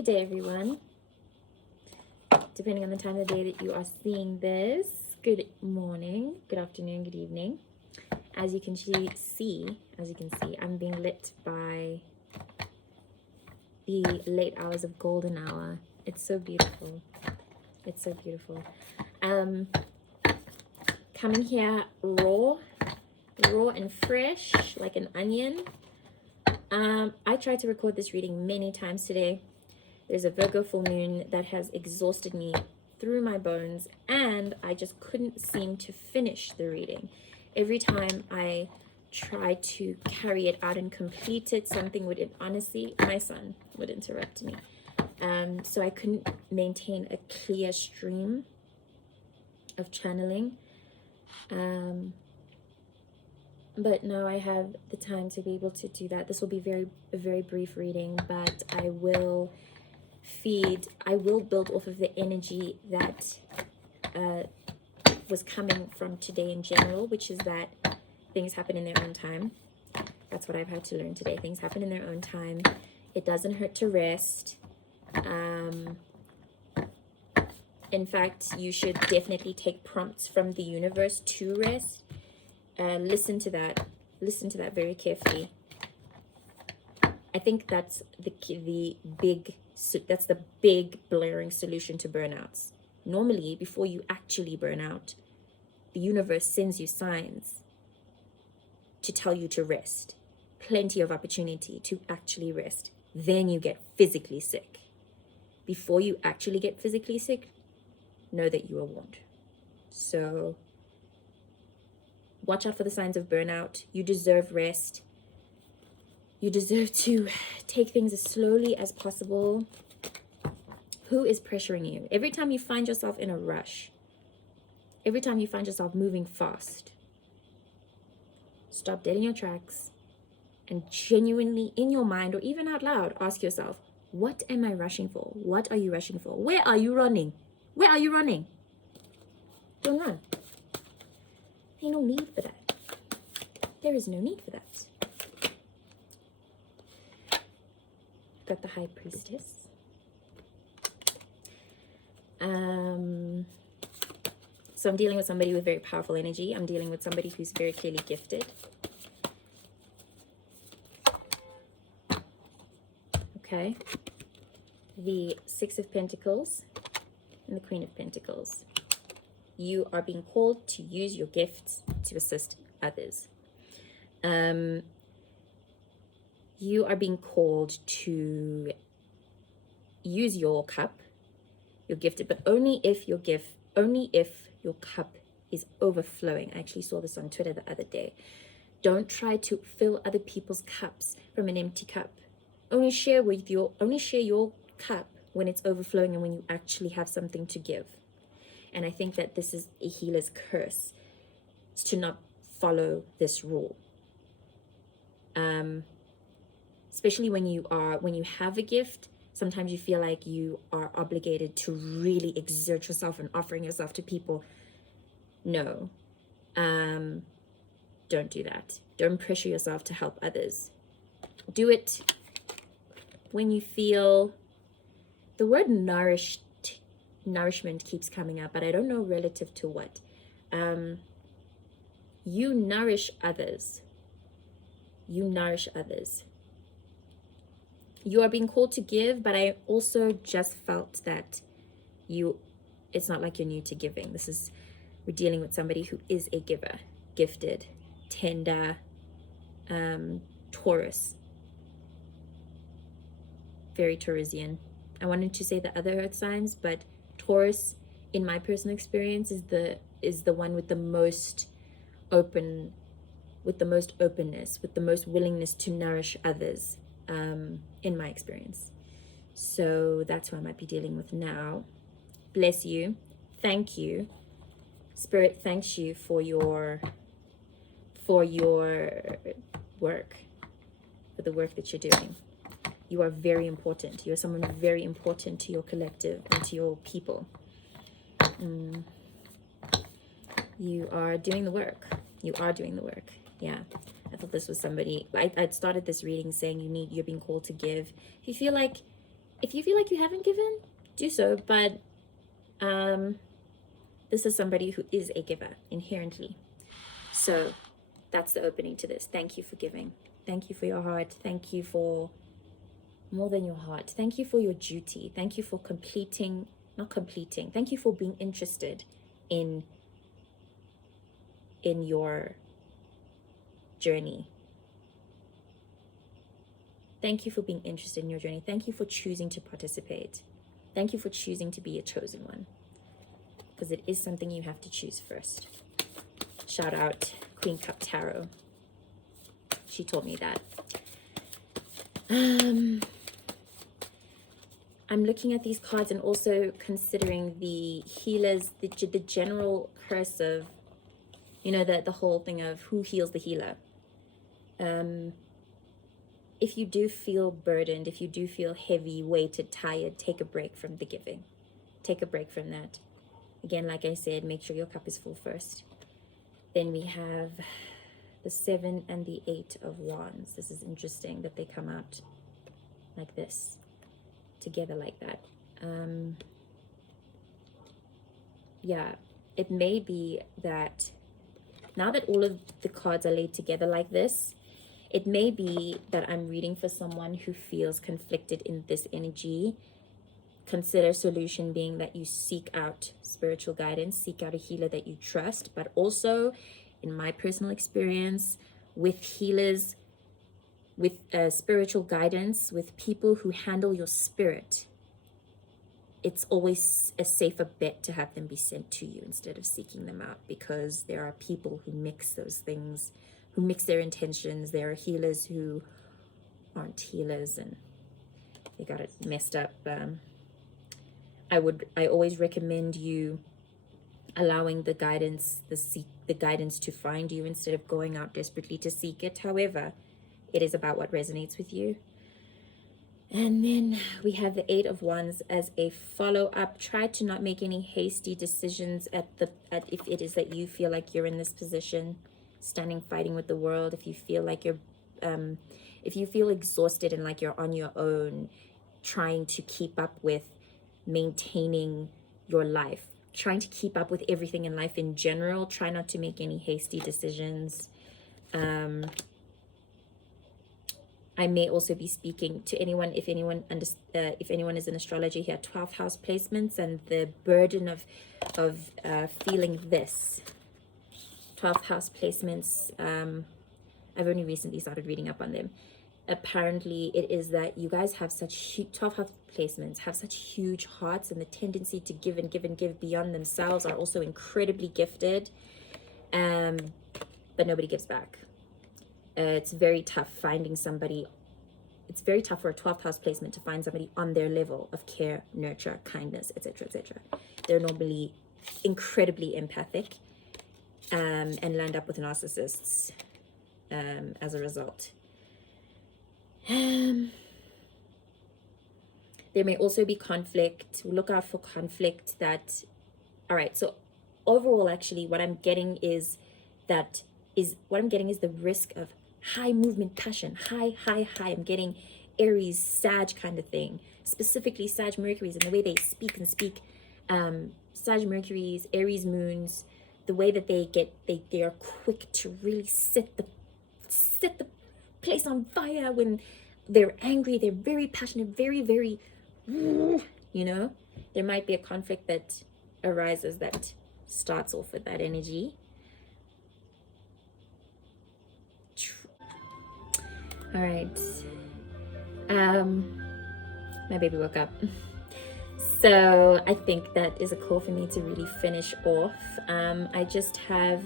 Good day, everyone. Depending on the time of the day that you are seeing this, good morning, good afternoon, good evening. As you can see, I'm being lit by the late hours of golden hour. It's so beautiful. It's so beautiful. Coming here raw and fresh, like an onion. I tried to record this reading many times today. There's a Virgo full moon that has exhausted me through my bones, and I just couldn't seem to finish the reading. Every time I tried to carry it out and complete it, something would, honestly, my son would interrupt me. So I couldn't maintain a clear stream of channeling. But now I have the time to be able to do that. This will be a very brief reading, but I will build off of the energy that was coming from today in general, which is that things happen in their own time. That's what I've had to learn today. Things happen in their own time. It doesn't hurt to rest. In fact, you should definitely take prompts from the universe to rest. Listen to that very carefully. I think that's the big blaring solution to burnouts. Normally, before you actually burn out, the universe sends you signs to tell you to rest. Plenty of opportunity to actually rest. Then you get physically sick. Before you actually get physically sick, know that you are warned. So watch out for the signs of burnout. You deserve rest. You deserve to take things as slowly as possible. Who is pressuring you? Every time you find yourself in a rush, every time you find yourself moving fast, stop dead in your tracks and genuinely in your mind or even out loud ask yourself, what am I rushing for? What are you rushing for? Where are you running? Where are you running? Don't run. Ain't no need for that. There is no need for that. Got the High Priestess. So I'm dealing with somebody with very powerful energy. I'm dealing with somebody who's very clearly gifted. Okay. The Six of Pentacles and the Queen of Pentacles. You are being called to use your gifts to assist others. You are being called to use your cup, your gifted, but only if your cup is overflowing. I actually saw this on Twitter the other day. Don't try to fill other people's cups from an empty cup. Only share your cup when it's overflowing and when you actually have something to give. And I think that this is a healer's curse, is to not follow this rule. Especially when you have a gift, sometimes you feel like you are obligated to really exert yourself and offering yourself to people. No, don't do that. Don't pressure yourself to help others. Do it when you feel, the word nourishment keeps coming up, but I don't know relative to what. You nourish others. You nourish others. You are being called to give, but I also just felt that it's not like you're new to giving. We're dealing with somebody who is a giver, gifted, tender, Taurus, very Taurusian. I wanted to say the other earth signs, but Taurus, in my personal experience, is the one with the most openness, with the most willingness to nourish others, in my experience. So that's who I might be dealing with now. Bless you. Thank you. Spirit thanks you for your work, for the work that you're doing. You are very important. You're someone very important to your collective and to your people. You are doing the work. You are doing the work. Yeah. I thought this was somebody. I'd started this reading saying you're being called to give. If you feel like if you feel like you haven't given, do so. But this is somebody who is a giver inherently. So that's the opening to this. Thank you for giving. Thank you for your heart. Thank you for more than your heart. Thank you for your duty. Thank you for not completing. Thank you for being interested in your journey. Thank you for being interested in your journey. Thank you for choosing to participate. Thank you for choosing to be a chosen one. Because it is something you have to choose first. Shout out Queen Cup Tarot. She told me that. I'm looking at these cards and also considering the healers, the general curse of, you know, the whole thing of who heals the healer. If you do feel burdened, if you do feel heavy, weighted, tired, take a break from the giving. Take a break from that. Again, like I said, make sure your cup is full first. Then we have the 7 and the 8 of Wands. This is interesting that they come out like this, together like that. Yeah, it may be that now that all of the cards are laid together like this, it may be that I'm reading for someone who feels conflicted in this energy. Consider solution being that you seek out spiritual guidance, seek out a healer that you trust, but also, in my personal experience, with healers, with spiritual guidance, with people who handle your spirit, it's always a safer bet to have them be sent to you instead of seeking them out, because there are people who mix those things, who mix their intentions. There are healers who aren't healers and they got it messed up. I always recommend you allowing the guidance, the guidance to find you instead of going out desperately to seek it. However, it is about what resonates with you. And then we have the 8 of Wands as a follow-up. Try to not make any hasty decisions at if it is that you feel like you're in this position, standing fighting with the world. If you feel like you're if you feel exhausted and like you're on your own, trying to keep up with maintaining your life, trying to keep up with everything in life in general, try not to make any hasty decisions. I may also be speaking to anyone, if anyone is in astrology here, 12th house placements and the burden of feeling this. 12th house placements, I've only recently started reading up on them. Apparently it is that you guys have such huge 12th house placements, have such huge hearts, and the tendency to give and give and give beyond themselves, are also incredibly gifted, but nobody gives back. It's very tough finding somebody. It's very tough for a 12th house placement to find somebody on their level of care, nurture, kindness, etc., etc. They're normally incredibly empathic, and land up with narcissists as a result. There may also be conflict. Look out for conflict. All right, so overall, actually, what I'm getting is the risk of high movement, passion, high. I'm getting Aries, Sag kind of thing, specifically Sag Mercuries, and the way they speak and speak. Sag Mercuries, Aries moons, the way that they are quick to really set the place on fire when they're angry. They're very passionate, very, very, you know. There might be a conflict that arises that starts off with that energy. All right. My baby woke up. So I think that is a call for me to really finish off. I just have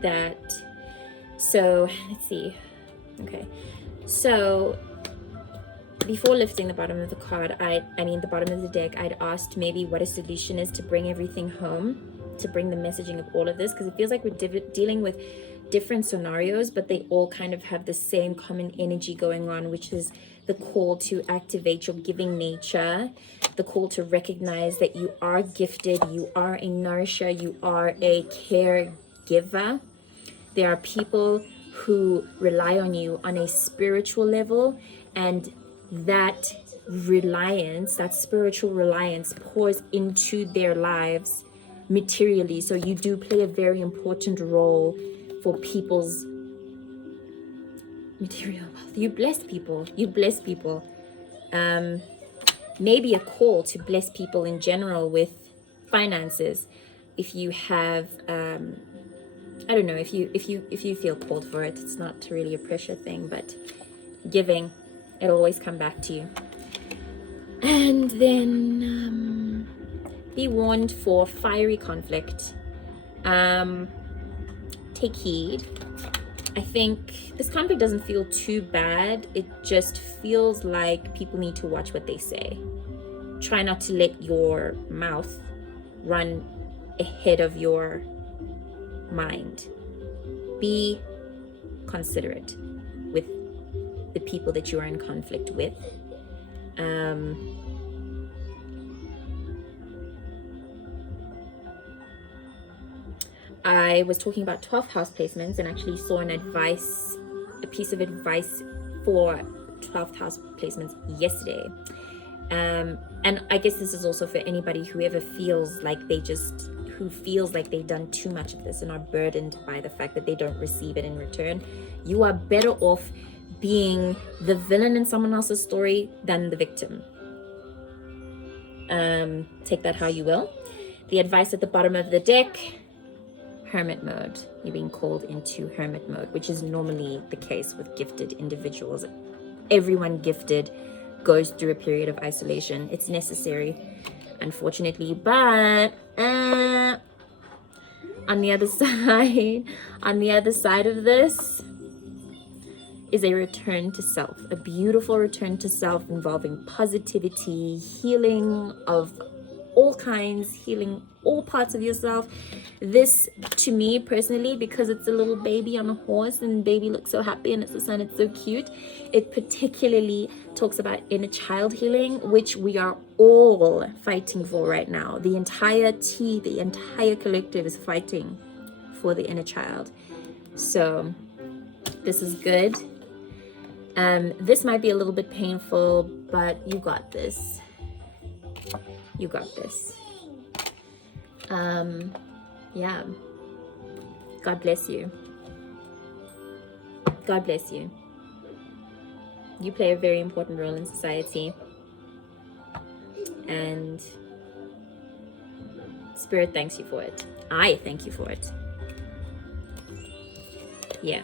that. So let's see. Okay. So before lifting the bottom of the card, the bottom of the deck, I'd asked maybe what a solution is to bring everything home, to bring the messaging of all of this, because it feels like we're dealing with different scenarios, but they all kind of have the same common energy going on, which is the call to activate your giving nature, the call to recognize that you are gifted, you are a nourisher, you are a caregiver. There are people who rely on you on a spiritual level, and that reliance, that spiritual reliance pours into their lives materially. So you do play a very important role for people's material wealth. You bless people. You bless people. Maybe a call to bless people in general with finances. If you have, I don't know, if you feel called for it, it's not really a pressure thing, but giving, it'll always come back to you. And then be warned for fiery conflict. Take heed. I think this conflict doesn't feel too bad. It just feels like people need to watch what they say. Try not to let your mouth run ahead of your mind. Be considerate with the people that you are in conflict with. I was talking about 12th house placements and actually saw a piece of advice for 12th house placements yesterday. And I guess this is also for anybody who ever feels like they've done too much of this and are burdened by the fact that they don't receive it in return. You are better off being the villain in someone else's story than the victim. Take that how you will. The advice at the bottom of the deck: hermit mode. You're being called into hermit mode, which is normally the case with gifted individuals. Everyone gifted goes through a period of isolation. It's necessary, unfortunately, but on the other side of this is a return to self, a beautiful return to self involving positivity, healing of all kinds, healing all parts of yourself. This, to me personally, because it's a little baby on a horse and baby looks so happy and it's the sun, it's so cute, it particularly talks about inner child healing, which we are all fighting for right now. The entire collective is fighting for the inner child. So this is good. This might be a little bit painful, but you got this. You got this. Yeah. God bless you. God bless you. You play a very important role in society. And Spirit thanks you for it. I thank you for it. Yeah.